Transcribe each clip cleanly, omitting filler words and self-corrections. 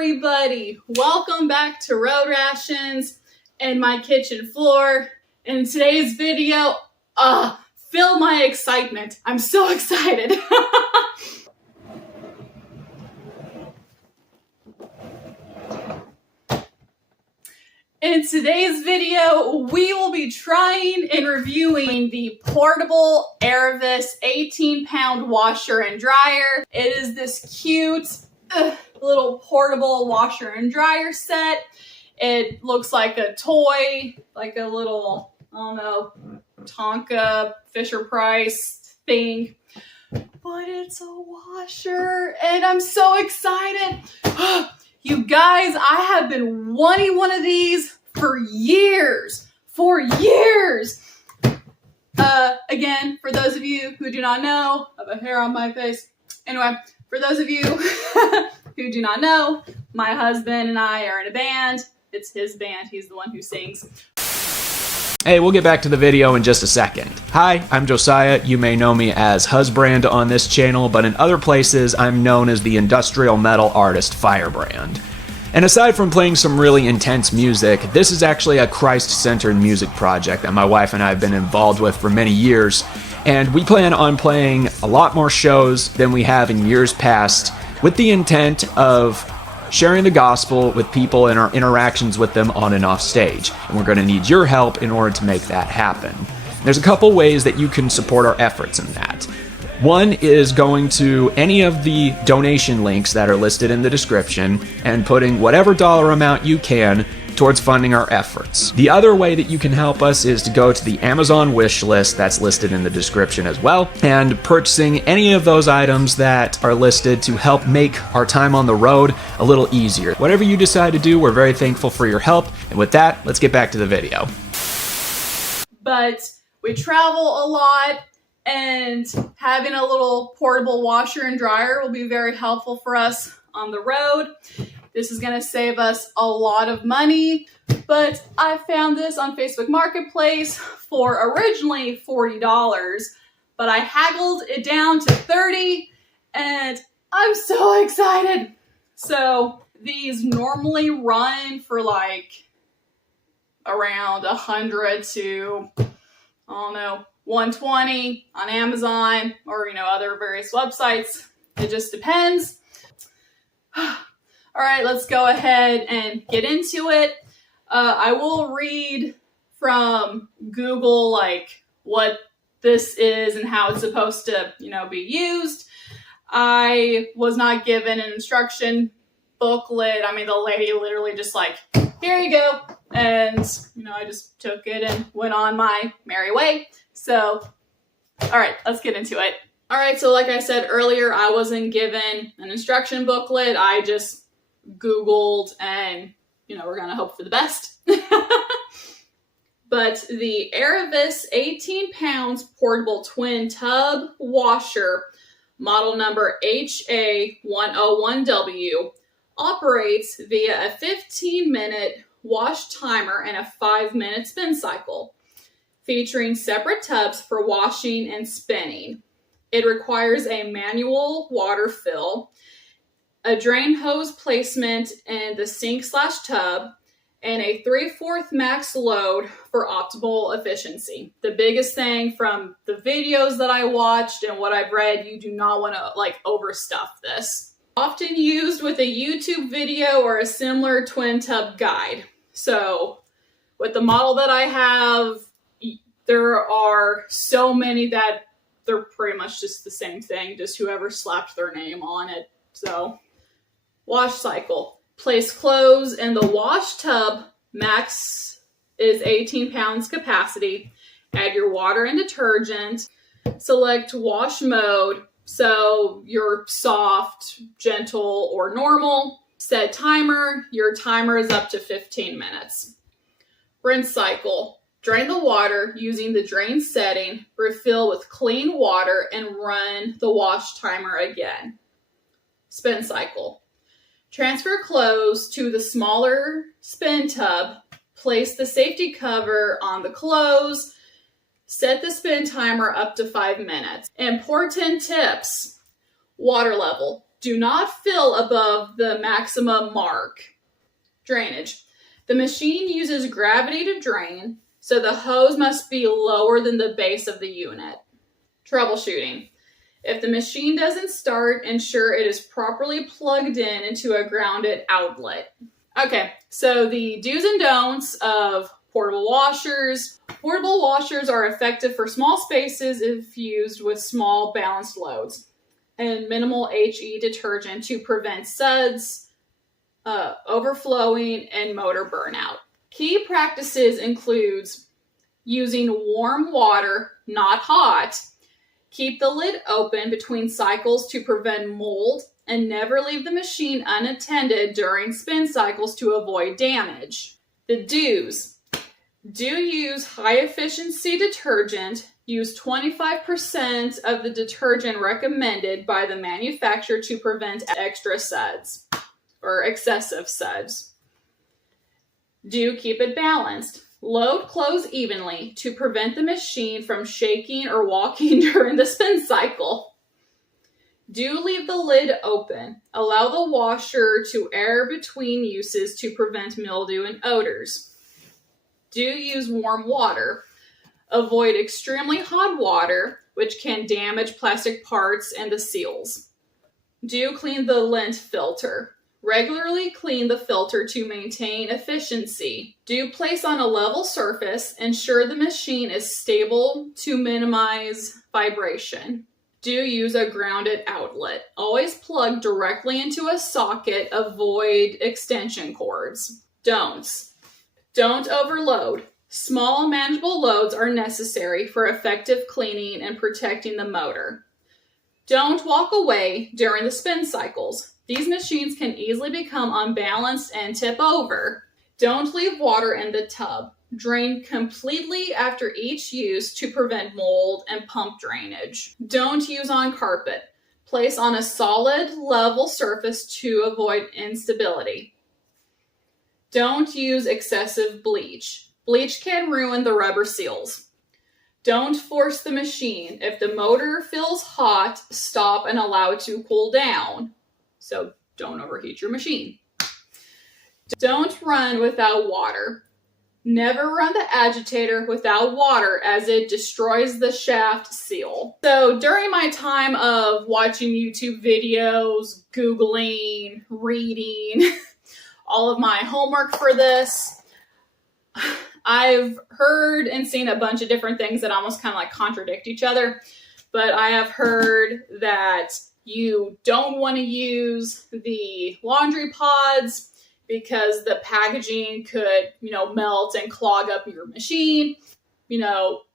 everybody, welcome back to Road Rations and my kitchen floor. In today's video, feel my excitement. I'm so excited. In today's video, we will be trying and reviewing the portable Riffs 18-pound washer and dryer. It is this cute little portable washer and dryer set. It looks like a toy, like a little, I don't know, Tonka Fisher-Price thing. But it's a washer and I'm so excited. You guys, I have been wanting one of these for years. Again, for those of you who do not know, I have a hair on my face. Anyway, for those of you who do not know, my husband and I are in a band. It's his band. He's the one who sings. Hey, we'll get back to the video in just a second. Hi, I'm Josiah. You may know me as FyreBrand on this channel, but in other places, I'm known as the industrial metal artist FyreBrand. And aside from playing some really intense music, this is actually a Christ-centered music project that my wife and I have been involved with for many years, and we plan on playing a lot more shows than we have in years past, with the intent of sharing the gospel with people and our interactions with them on and off stage. And we're going to need your help in order to make that happen. There's a couple ways that you can support our efforts in that. One is going to any of the donation links that are listed in the description and putting whatever dollar amount you can towards funding our efforts. The other way that you can help us is to go to the Amazon wish list that's listed in the description as well, and purchasing any of those items that are listed to help make our time on the road a little easier. Whatever you decide to do, we're very thankful for your help. And with that, let's get back to the video. But we travel a lot, and having a little portable washer and dryer will be very helpful for us on the road. This is going to save us a lot of money, but I found this on Facebook Marketplace for originally $40, but I haggled it down to $30, and I'm so excited. So these normally run for like around 100 to, I don't know, 120 on Amazon or, other various websites. It just depends. All right, let's go ahead and get into it. I will read from Google, like, what this is and how it's supposed to, be used. I was not given an instruction booklet. I mean, the lady literally just like, here you go. And, I just took it and went on my merry way. So, all right, let's get into it. All right, so like I said earlier, I wasn't given an instruction booklet. I just Googled and, we're going to hope for the best. But the Riffs 18 pounds portable twin tub washer, model number HA101W, operates via a 15-minute wash timer and a 5-minute spin cycle, featuring separate tubs for washing and spinning. It requires a manual water fill, a drain hose placement in the sink/tub, and a 3/4 max load for optimal efficiency. The biggest thing from the videos that I watched and what I've read, you do not want to overstuff this. Often used with a YouTube video or a similar twin tub guide. So with the model that I have, there are so many that they're pretty much just the same thing, just whoever slapped their name on it. So, wash cycle. Place clothes in the wash tub. Max is 18 pounds capacity. Add your water and detergent. Select wash mode. So, you're soft, gentle, or normal. Set timer. Your timer is up to 15 minutes. Rinse cycle. Drain the water using the drain setting, refill with clean water, and run the wash timer again. Spin cycle. Transfer clothes to the smaller spin tub, place the safety cover on the clothes, set the spin timer up to 5 minutes. Important tips. Water level. Do not fill above the maximum mark. Drainage. The machine uses gravity to drain, so the hose must be lower than the base of the unit. Troubleshooting. If the machine doesn't start, ensure it is properly plugged in into a grounded outlet. Okay, so the do's and don'ts of portable washers. Portable washers are effective for small spaces if used with small balanced loads and minimal HE detergent to prevent suds, overflowing, and motor burnout. Key practices includes using warm water, not hot. Keep the lid open between cycles to prevent mold, and never leave the machine unattended during spin cycles to avoid damage. The do's. Do use high efficiency detergent. Use 25% of the detergent recommended by the manufacturer to prevent extra suds or excessive suds. Do keep it balanced. Load close evenly to prevent the machine from shaking or walking during the spin cycle. Do leave the lid open. Allow the washer to air between uses to prevent mildew and odors. Do use warm water. Avoid extremely hot water, which can damage plastic parts and the seals. Do clean the lint filter. Regularly clean the filter to maintain efficiency. Do place on a level surface. Ensure the machine is stable to minimize vibration. Do use a grounded outlet. Always plug directly into a socket. Avoid extension cords. Don'ts. Don't overload. Small manageable loads are necessary for effective cleaning and protecting the motor. Don't walk away during the spin cycles. These machines can easily become unbalanced and tip over. Don't leave water in the tub. Drain completely after each use to prevent mold and pump drainage. Don't use on carpet. Place on a solid, level surface to avoid instability. Don't use excessive bleach. Bleach can ruin the rubber seals. Don't force the machine. If the motor feels hot, stop and allow it to cool down. So don't overheat your machine. Don't run without water. Never run the agitator without water as it destroys the shaft seal. So during my time of watching YouTube videos, Googling, reading, all of my homework for this, I've heard and seen a bunch of different things that almost kind of like contradict each other. But I have heard that you don't want to use the laundry pods because the packaging could, melt and clog up your machine.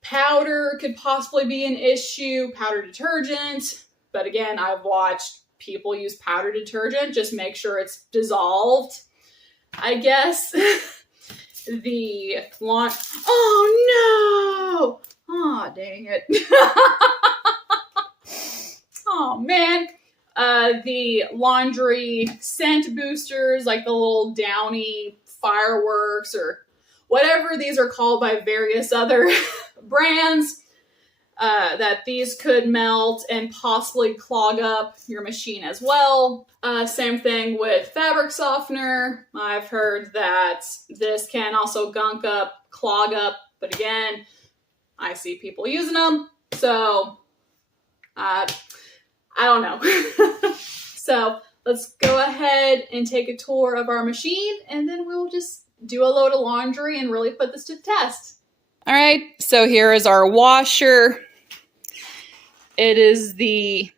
Powder could possibly be an issue, powder detergent. But again, I've watched people use powder detergent. Just make sure it's dissolved, I guess. Oh no! Oh, dang it. Oh man. The laundry scent boosters, like the little Downy fireworks or whatever these are called by various other brands, that these could melt and possibly clog up your machine as well. Same thing with fabric softener. I've heard that this can also gunk up, clog up, but again, I see people using them, so I don't know. So let's go ahead and take a tour of our machine, and then we'll just do a load of laundry and really put this to the test. All right, so here is our washer. It is the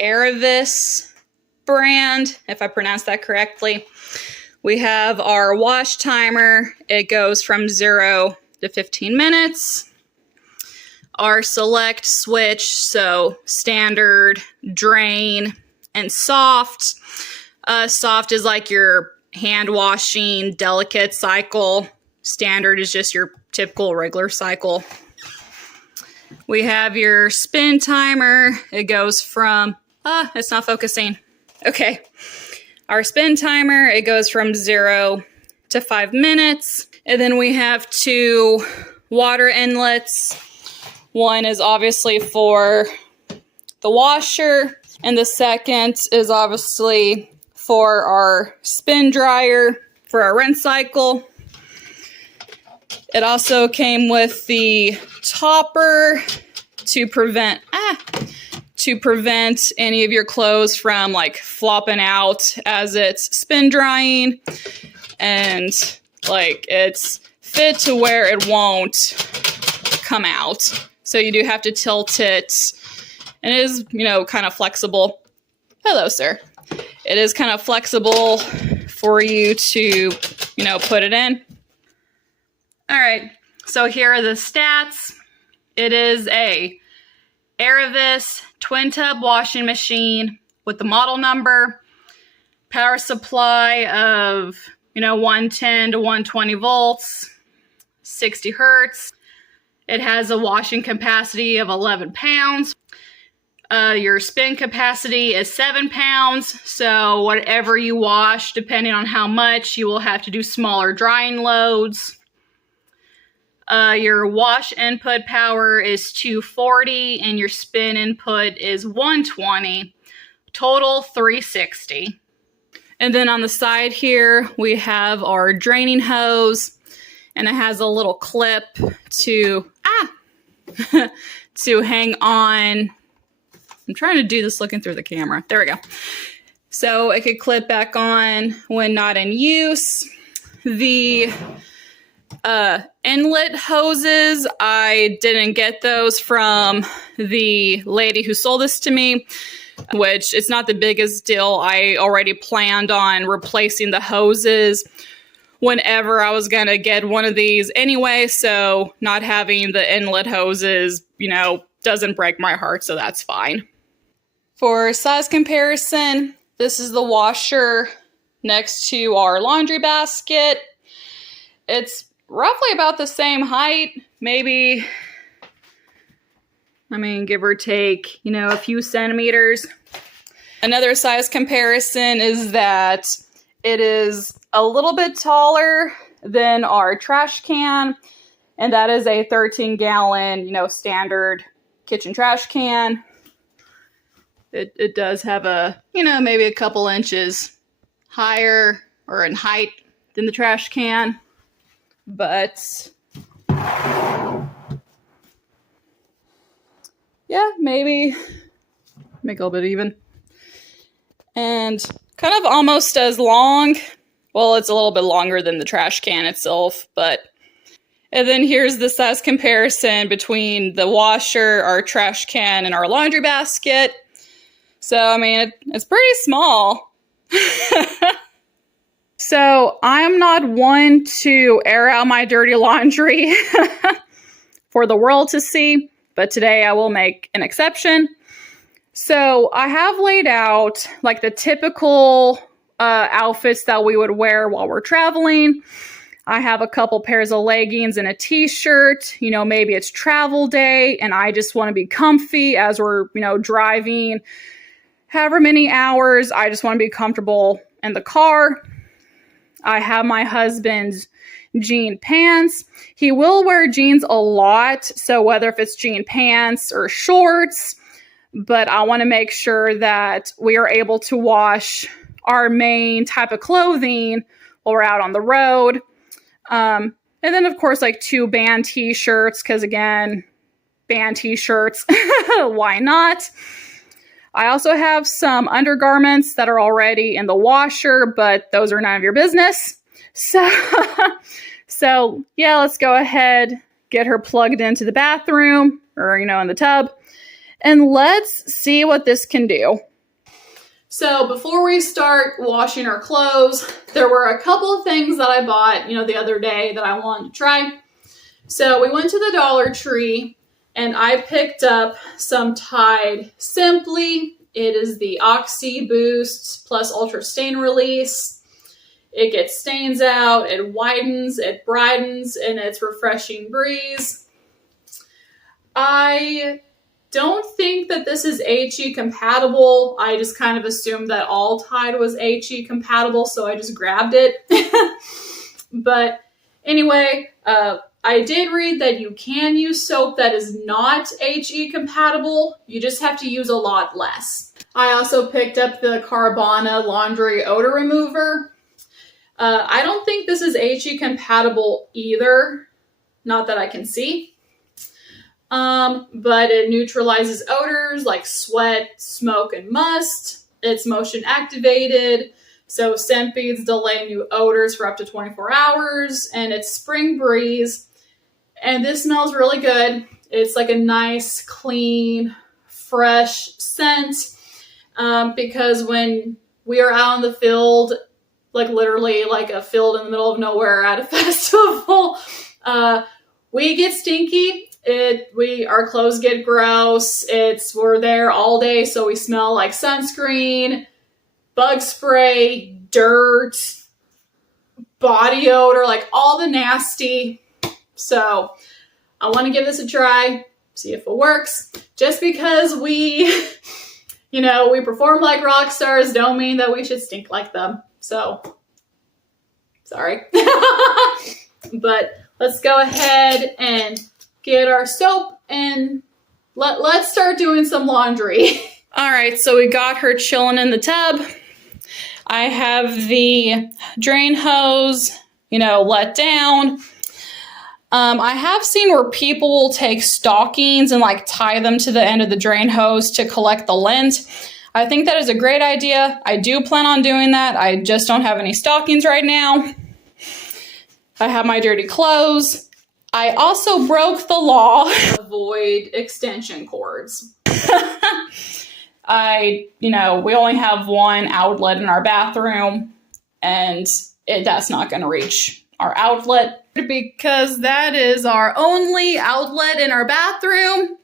Rash-ins brand, if I pronounced that correctly. We have our wash timer. It goes from 0 to 15 minutes. Our select switch, so standard, drain, and soft. Soft is like your hand washing delicate cycle. Standard is just your typical regular cycle. We have your spin timer. It goes from, it's not focusing. Okay. Our spin timer, it goes from 0 to 5 minutes. And then we have 2 water inlets. One is obviously for the washer, And the second is obviously for our spin dryer for our rinse cycle. It also came with the topper to prevent any of your clothes from like flopping out as it's spin drying, and like it's fit to where it won't come out. So you do have to tilt it, and it is, you know, kind of flexible. Hello, sir. It is kind of flexible for you to, you know, put it in. All right, so here are the stats. It is a Airavis twin tub washing machine with the model number, power supply of, you know, 110 to 120 volts, 60 hertz. It has a washing capacity of 11 pounds. Your spin capacity is 7 pounds. So whatever you wash, depending on how much, you will have to do smaller drying loads. Your wash input power is 240 and your spin input is 120. Total 360. And then on the side here, we have our draining hose, and it has a little clip to, to hang on. I'm trying to do this looking through the camera. There we go. So it could clip back on when not in use. The inlet hoses, I didn't get those from the lady who sold this to me, which it's not the biggest deal. I already planned on replacing the hoses whenever I was going to get one of these anyway, so not having the inlet hoses, you know, doesn't break my heart, so that's fine. For size comparison, this is the washer next to our laundry basket. It's roughly about the same height, maybe, I mean, give or take, you know, a few centimeters. Another size comparison is that it is a little bit taller than our trash can, and that is a 13-gallon, you know, standard kitchen trash can. It does have a, you know, maybe a couple inches higher or in height than the trash can. But yeah, maybe make a little bit even. And kind of almost as long. Well, it's a little bit longer than the trash can itself, but. And then here's the size comparison between the washer, our trash can, and our laundry basket. So, I mean, it's pretty small. So, I'm not one to air out my dirty laundry for the world to see, but today I will make an exception. So, I have laid out like the typical outfits that we would wear while we're traveling. I have a couple pairs of leggings and a t-shirt. You know, maybe it's travel day and I just want to be comfy as we're, you know, driving however many hours. I just want to be comfortable in the car. I have my husband's jean pants. He will wear jeans a lot, so whether if it's jean pants or shorts, but I want to make sure that we are able to wash our main type of clothing while we're out on the road. And then, of course, like 2 band t-shirts, because again, band t-shirts, why not? I also have some undergarments that are already in the washer, but those are none of your business. So yeah, let's go ahead, get her plugged into the bathroom or, you know, in the tub, and let's see what this can do. So before we start washing our clothes, there were a couple of things that I bought, you know, the other day that I wanted to try. So we went to the Dollar Tree and I picked up some Tide Simply. It is the Oxy Boost plus Ultra Stain Release. It gets stains out, it whitens, it brightens, and it's refreshing breeze. I don't think that this is HE compatible. I just kind of assumed that all Tide was HE compatible, so I just grabbed it. But anyway, I did read that you can use soap that is not HE compatible. You just have to use a lot less. I also picked up the Carvana laundry odor remover. I don't think this is HE compatible either, not that I can see. But it neutralizes odors like sweat, smoke, and must. It's motion activated, so scent beads delay new odors for up to 24 hours, and it's spring breeze. And this smells really good. It's like a nice, clean, fresh scent. Because when we are out in the field, like literally like a field in the middle of nowhere at a festival, we get stinky. Our clothes get gross. We're there all day, so we smell like sunscreen, bug spray, dirt, body odor, like all the nasty. So I want to give this a try, see if it works. Just because we perform like rock stars don't mean that we should stink like them. So, sorry. But let's go ahead and get our soap and let's start doing some laundry. All right, so we got her chilling in the tub. I have the drain hose, let down. I have seen where people will take stockings and like tie them to the end of the drain hose to collect the lint. I think that is a great idea. I do plan on doing that. I just don't have any stockings right now. I have my dirty clothes. I also broke the law. Avoid extension cords. We only have one outlet in our bathroom, and that's not going to reach our outlet because that is our only outlet in our bathroom.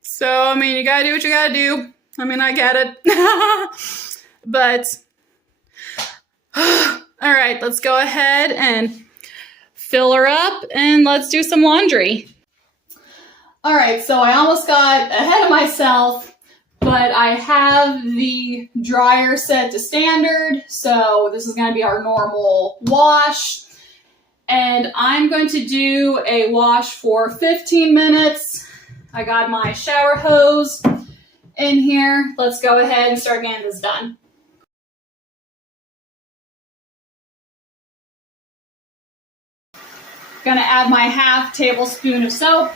So, you gotta do what you gotta do. I get it. But, all right, let's go ahead and fill her up and let's do some laundry. All right, so I almost got ahead of myself, but I have the dryer set to standard. So this is gonna be our normal wash. And I'm going to do a wash for 15 minutes. I got my shower hose in here. Let's go ahead and start getting this done. Gonna add my half tablespoon of soap.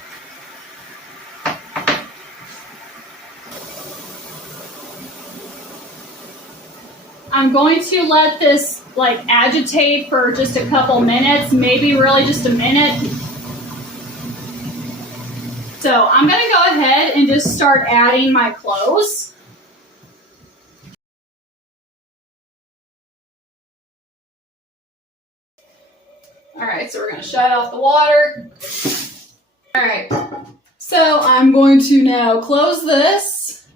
I'm going to let this agitate for just a couple minutes, maybe really just a minute. So I'm going to go ahead and just start adding my clothes. All right, so we're going to shut off the water. All right, so I'm going to now close this,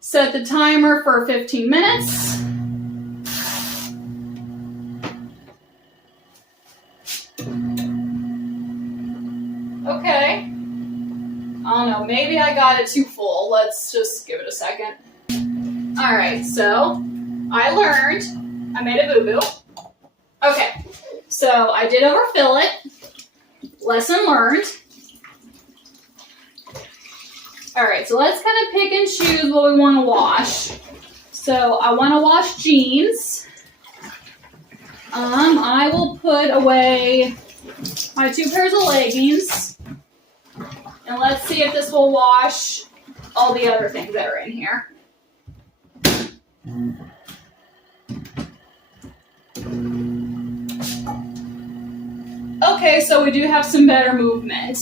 set the timer for 15 minutes. Okay. I don't know, maybe I got it too full. Let's just give it a second. All right, so I learned. I made a boo-boo. Okay, so I did overfill it. Lesson learned. All right, so let's kind of pick and choose what we want to wash. So I want to wash jeans. I will put away my 2 pairs of leggings. And let's see if this will wash all the other things that are in here. Okay, so we do have some better movement.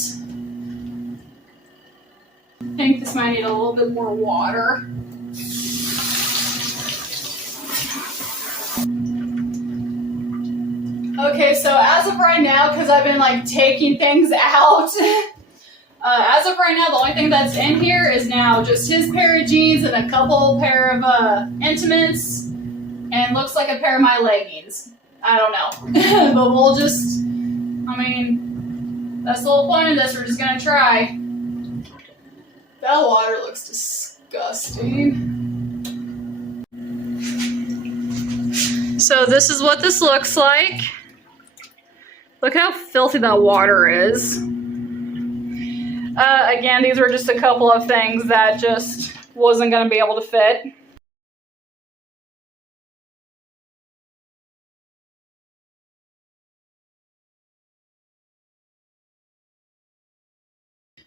I think this might need a little bit more water. Okay, so as of right now, because I've been taking things out, as of right now, the only thing that's in here is now just his pair of jeans and a couple pair of intimates, and looks like a pair of my leggings. I don't know. But we'll just, that's the whole point of this. We're just going to try. That water looks disgusting. So this is what this looks like. Look how filthy that water is. Again, these were just a couple of things that just wasn't going to be able to fit.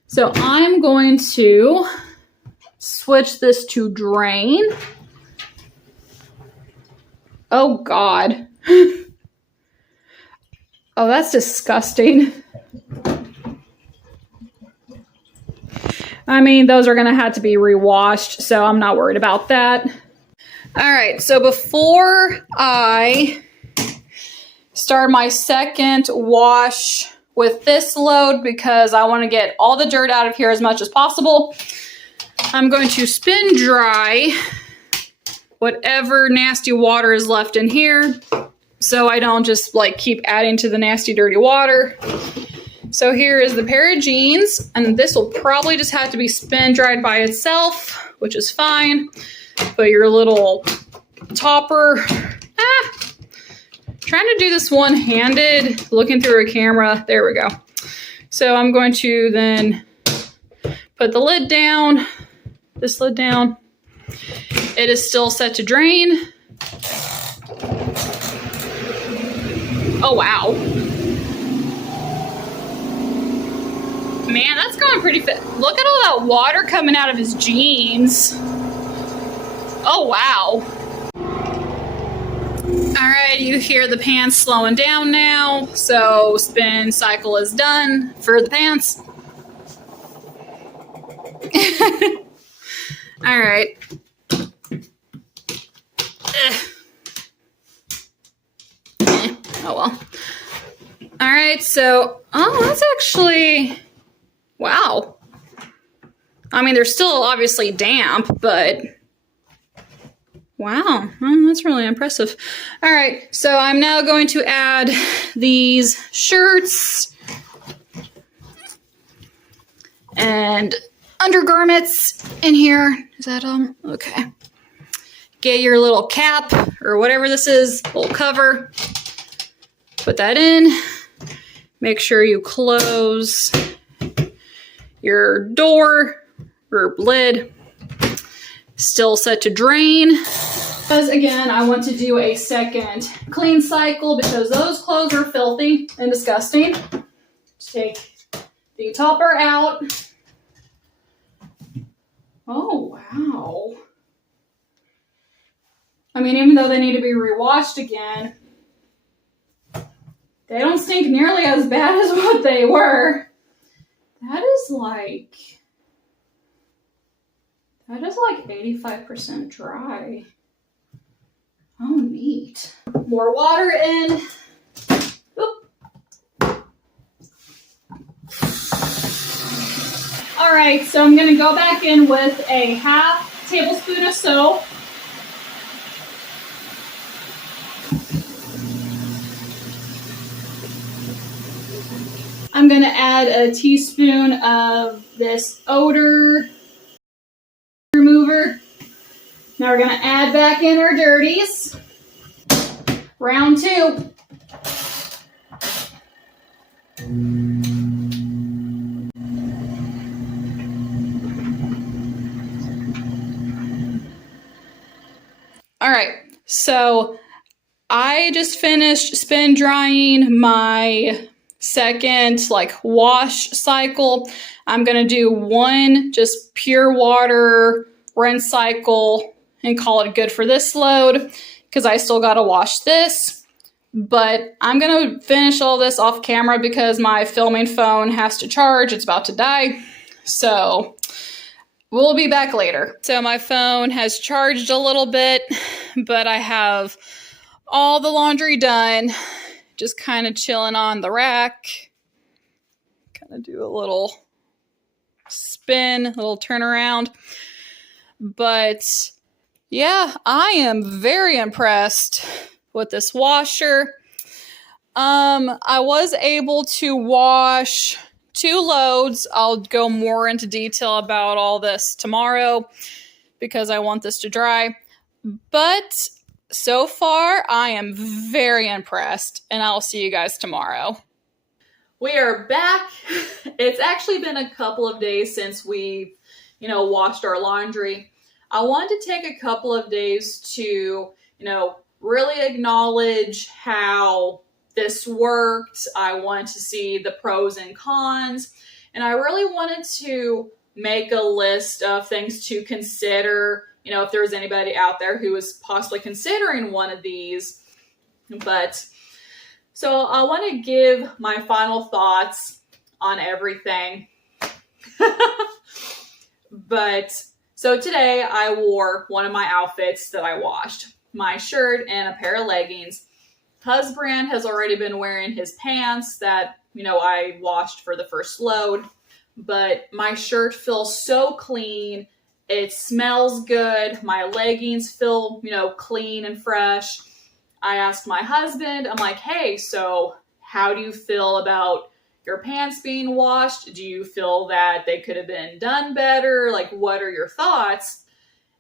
So I'm going to switch this to drain. Oh God. Oh, that's disgusting. I mean, those are gonna have to be rewashed, so I'm not worried about that. All right, so before I start my second wash with this load, because I want to get all the dirt out of here as much as possible, I'm going to spin dry whatever nasty water is left in here, so I don't just like keep adding to the nasty dirty water. So here is the pair of jeans, and this will probably just have to be spin dried by itself, which is fine. Put your little topper. Trying to do this one-handed, looking through a camera. There we go. So I'm going to then put the lid down, this lid down. It is still set to drain. Oh, wow. Man, that's going pretty fit. Look at all that water coming out of his jeans. Oh, wow. All right, you hear the pants slowing down now. So spin cycle is done for the pants. All right. Oh, well. All right, so, oh, that's actually, wow. I mean, they're still obviously damp, but wow, that's really impressive. All right, so I'm now going to add these shirts and undergarments in here. Is that okay. Get your little cap or whatever this is, little cover. Put that in. Make sure you close your door or lid. Still set to drain. Because again, I want to do a second clean cycle because those clothes are filthy and disgusting. Take the topper out. Oh, wow. I mean, even though they need to be rewashed again, they don't stink nearly as bad as what they were. That is like 85% dry. Oh, neat. More water in. Oop. All right, so I'm gonna go back in with a half tablespoon of soap. I'm gonna add a teaspoon of this odor remover. Now we're gonna add back in our dirties. Round two. All right, so I just finished spin drying my second wash cycle. I'm gonna do one just pure water rinse cycle and call it good for this load because I still gotta wash this. But I'm gonna finish all this off camera because my filming phone has to charge. It's about to die. So we'll be back later. So my phone has charged a little bit, but I have all the laundry done. Just kind of chilling on the rack. Kind of do a little spin, a little turnaround. But yeah, I am very impressed with this washer. I was able to wash 2 loads. I'll go more into detail about all this tomorrow because I want this to dry. But so far, I am very impressed, and I'll see you guys tomorrow. We are back. It's actually been a couple of days since we, washed our laundry. I wanted to take a couple of days to, really acknowledge how this worked. I wanted to see the pros and cons, and I really wanted to make a list of things to consider, if there's anybody out there who is possibly considering one of these. But so I want to give my final thoughts on everything. But so today I wore one of my outfits that I washed, my shirt and a pair of leggings. Husbrand has already been wearing his pants that, I washed for the first load, but my shirt feels so clean. It smells good. My leggings feel, clean and fresh. I asked my husband, I'm like, hey, so how do you feel about your pants being washed? Do you feel that they could have been done better? Like, what are your thoughts?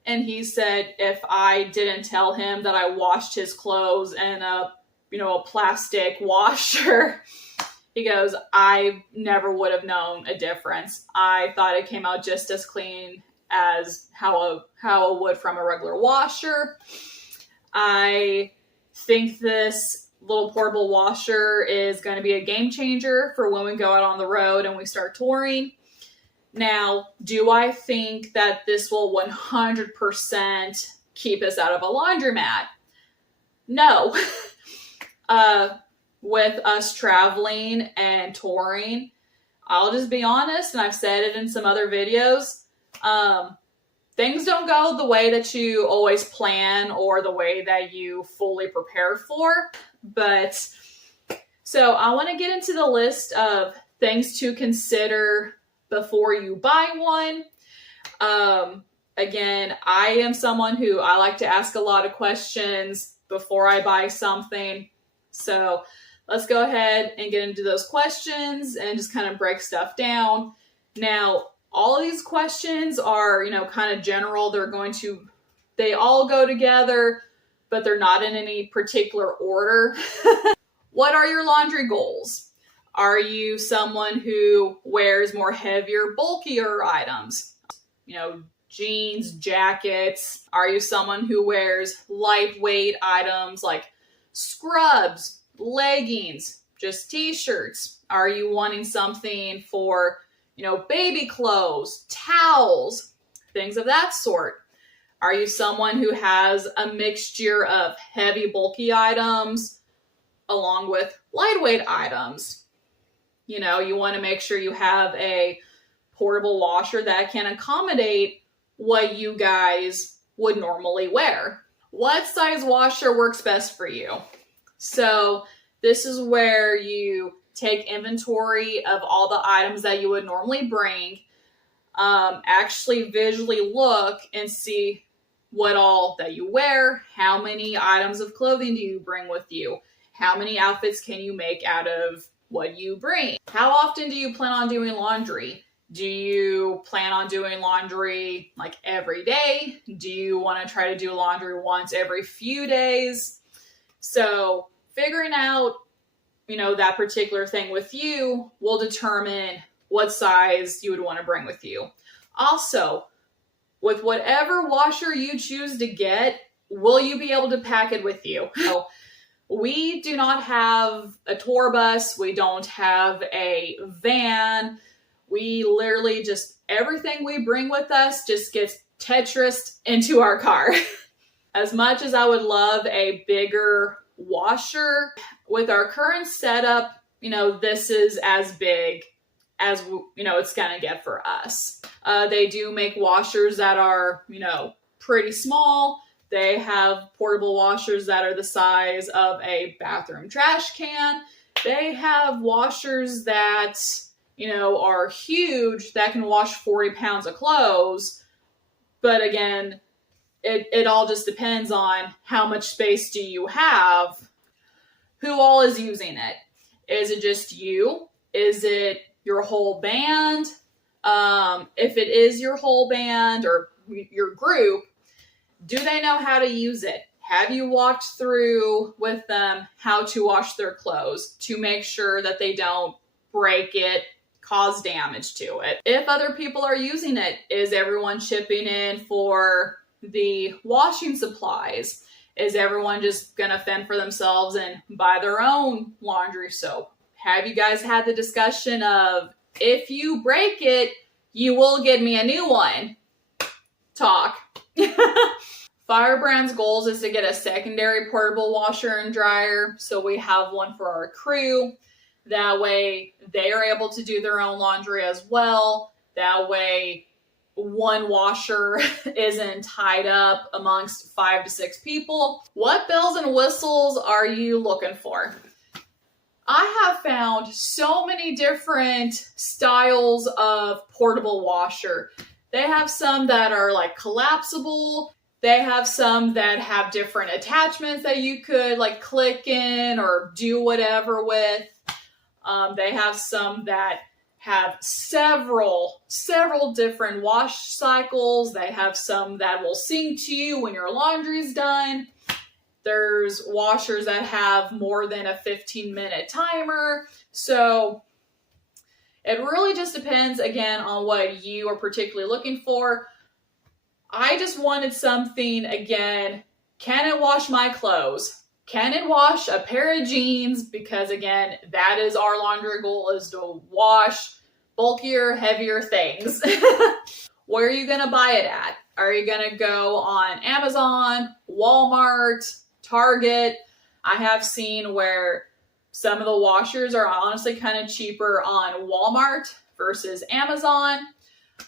And he said, if I didn't tell him that I washed his clothes in a plastic washer, he goes, I never would have known a difference. I thought it came out just as clean as how it would from a regular washer. I think this little portable washer is going to be a game changer for when we go out on the road and we start touring. Now, do I think that this will 100% keep us out of a laundromat? No. With us traveling and touring, I'll just be honest, and I've said it in some other videos, things don't go the way that you always plan or the way that you fully prepare for. But so I want to get into the list of things to consider before you buy one. Again, I am someone who I like to ask a lot of questions before I buy something. So let's go ahead and get into those questions and just kind of break stuff down. Now, all of these questions are, kind of general. They all go together, but they're not in any particular order. What are your laundry goals? Are you someone who wears more heavier, bulkier items? Jeans, jackets. Are you someone who wears lightweight items like scrubs, leggings, just t-shirts? Are you wanting something for, baby clothes, towels, things of that sort? Are you someone who has a mixture of heavy, bulky items along with lightweight items? You want to make sure you have a portable washer that can accommodate what you guys would normally wear. What size washer works best for you? So this is where you take inventory of all the items that you would normally bring, actually visually look and see what all that you wear, how many items of clothing do you bring with you, how many outfits can you make out of what you bring, how often do you plan on doing laundry? Do you plan on doing laundry like every day? Do you want to try to do laundry once every few days? So figuring out, that particular thing with you will determine what size you would want to bring with you. Also, with whatever washer you choose to get, will you be able to pack it with you? So, we do not have a tour bus. We don't have a van. We literally just, everything we bring with us just gets Tetrised into our car. As much as I would love a bigger washer, with our current setup, this is as big as, it's gonna get for us. They do make washers that are, pretty small. They have portable washers that are the size of a bathroom trash can. They have washers that, are huge that can wash 40 pounds of clothes. But again, it all just depends on how much space do you have, who all is using it. Is it just you? Is it your whole band? If it is your whole band or your group, do they know how to use it? Have you walked through with them how to wash their clothes to make sure that they don't break it, cause damage to it. If other people are using it, is everyone chipping in for the washing supplies? Is everyone just gonna fend for themselves and buy their own laundry soap? Have you guys had the discussion of, if you break it, you will give me a new one? Talk. FyreBrand's goals is to get a secondary portable washer and dryer. So we have one for our crew. That way they are able to do their own laundry as well. That way one washer isn't tied up amongst 5 to 6 people. What bells and whistles are you looking for? I have found so many different styles of portable washer. They have some that are like collapsible. They have some that have different attachments that you could like click in or do whatever with. They have some that have several different wash cycles. They have some that will sing to you when your laundry's done. There's washers that have more than a 15-minute timer. So it really just depends, again, on what you are particularly looking for. I just wanted something, again, can it wash my clothes? Can it wash a pair of jeans? Because again, that is our laundry goal, is to wash bulkier, heavier things. Where are you gonna buy it at? Are you gonna go on Amazon, Walmart, Target? I have seen where some of the washers are honestly kind of cheaper on Walmart versus Amazon.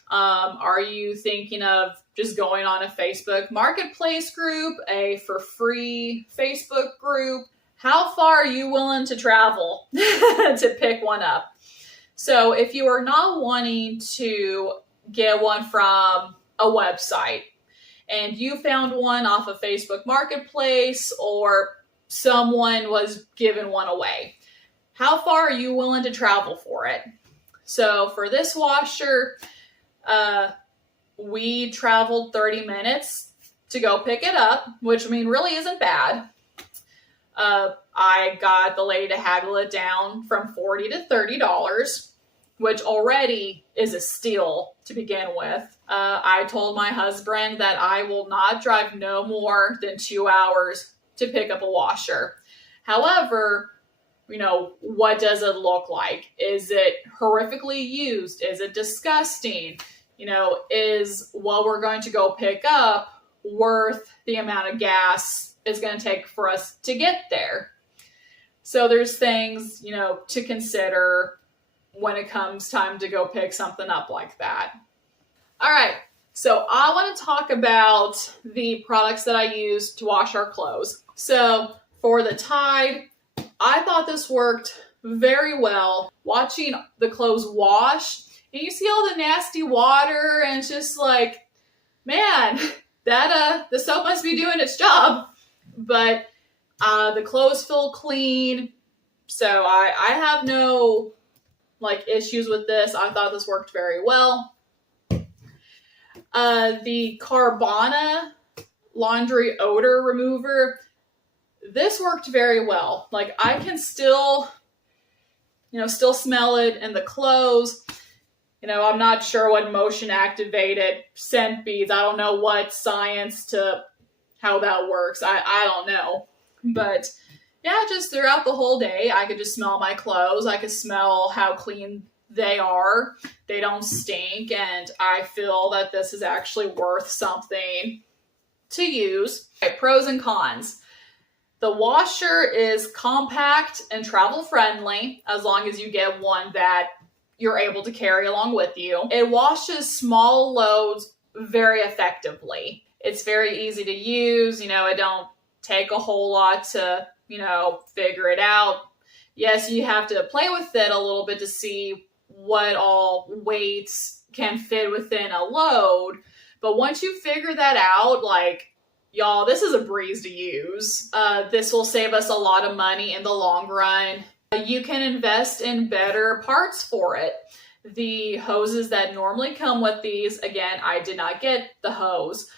Are you thinking of just going on a Facebook marketplace group, a for free Facebook group? How far are you willing to travel to pick one up? So if you are not wanting to get one from a website and you found one off of Facebook marketplace or someone was giving one away, how far are you willing to travel for it? So for this washer, we traveled 30 minutes to go pick it up, which I mean really isn't bad. I got the lady to haggle it down from $40 to $30, which already is a steal to begin with. I told my husband that I will not drive no more than 2 hours to pick up a washer. However, you know, what does it look like? Is it horrifically used? Is it disgusting? You know, is what we're going to go pick up worth the amount of gas it's going to take for us to get there? So there's things, you know, to consider when it comes time to go pick something up like that. All right, so I want to talk about the products that I use to wash our clothes. So for the Tide, I thought this worked very well. Watching the clothes wash, and you see all the nasty water, and it's just like, man, that the soap must be doing its job. But the clothes feel clean, so I have no like issues with this. I thought this worked very well. The Carvana laundry odor remover, this worked very well. Like I can still, you know, still smell it in the clothes. You know, I'm not sure what motion activated scent beads. I don't know what science to how that works. I don't know. But yeah, just throughout the whole day, I could just smell my clothes. I could smell how clean they are. They don't stink. And I feel that this is actually worth something to use. Okay, pros and cons. The washer is compact and travel friendly as long as you get one that you're able to carry along with you. It washes small loads very effectively. It's very easy to use. You know, it don't take a whole lot to, you know, figure it out. Yes, you have to play with it a little bit to see what all weights can fit within a load. But once you figure that out, like, y'all, this is a breeze to use. This will save us a lot of money in the long run. You can invest in better parts for it. The hoses that normally come with these, again, I did not get the hose,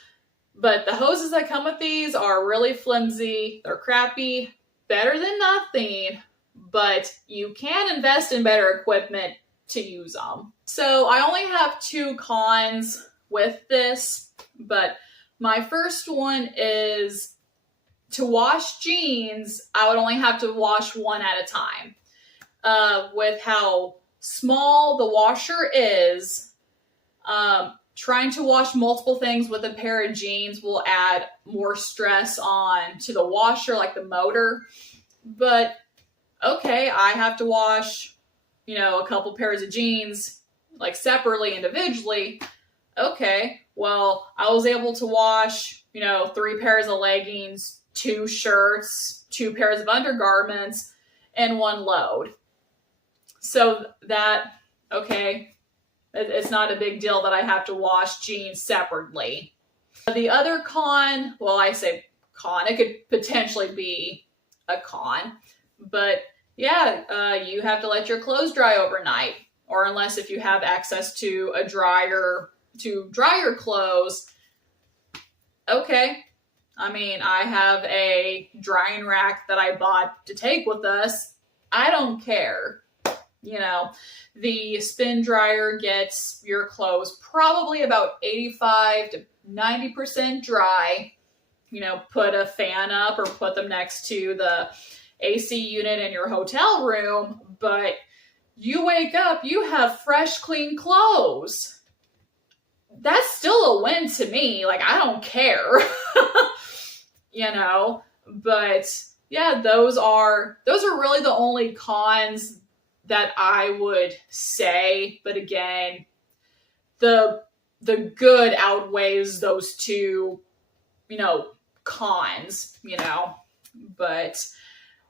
but the hoses that come with these are really flimsy. They're crappy, better than nothing, but you can invest in better equipment to use them. So I only have 2 cons with this, but my first one is to wash jeans, I would only have to wash one at a time. With how small the washer is, trying to wash multiple things with a pair of jeans will add more stress on to the washer, like the motor. But okay, I have to wash, a couple pairs of jeans, like separately, individually. Okay, well, I was able to wash, 3 pairs of leggings, 2 shirts, 2 pairs of undergarments, and 1 load. So that, okay, it's not a big deal that I have to wash jeans separately. The other con, well, I say con, it could potentially be a con, but yeah, you have to let your clothes dry overnight, or unless if you have access to a dryer to dry your clothes. Okay, I mean, I have a drying rack that I bought to take with us. I don't care. The spin dryer gets your clothes probably about 85 to 90% dry. Put a fan up or put them next to the AC unit in your hotel room, but you wake up, you have fresh, clean clothes. That's still a win to me. Like, I don't care. But yeah, those are really the only cons that I would say. But again, the good outweighs those 2, cons, But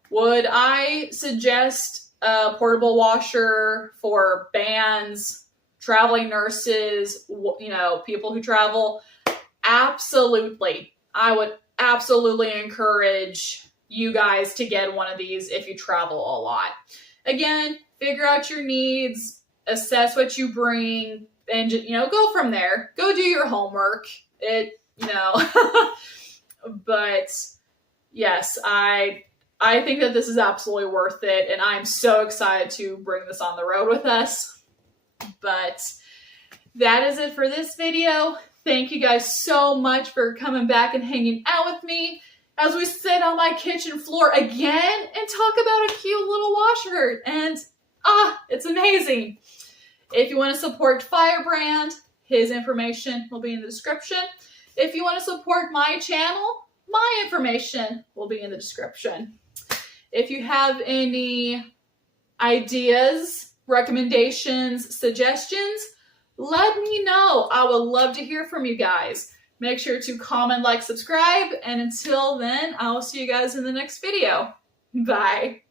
would I suggest a portable washer for bands, traveling nurses, people who travel? Absolutely. I would absolutely encourage you guys to get one of these if you travel a lot. Again, figure out your needs, assess what you bring, and go from there. Go do your homework. But yes, I think that this is absolutely worth it, and I'm so excited to bring this on the road with us. But that is it for this video. Thank you guys so much for coming back and hanging out with me as we sit on my kitchen floor again and talk about a cute little washer. And it's amazing. If you want to support FyreBrand, his information will be in the description. If you want to support my channel, my information will be in the description. If you have any ideas, recommendations, suggestions, let me know. I would love to hear from you guys. Make sure to comment, like, subscribe, and until then, I will see you guys in the next video. Bye.